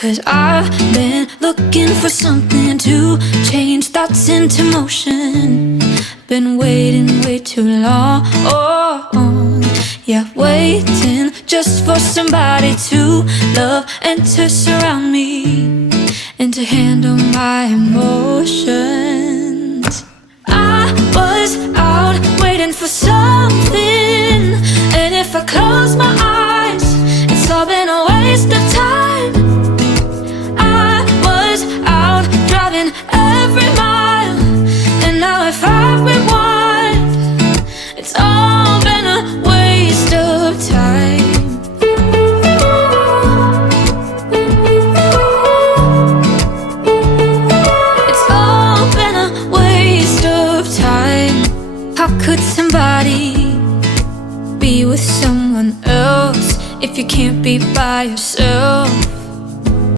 'Cause I've been looking for something to change thoughts into motion. Been waiting way too long, yeah, waiting just for somebody to love and to surround me and to handle my emotions. I was out waiting for something, and if I close my eyes, it's all been a waste of time. I was out driving every mile, and now if I rewind, it's all been a waste of time. It's all been a waste of time. How could somebody be with someone else if you can't be by yourself?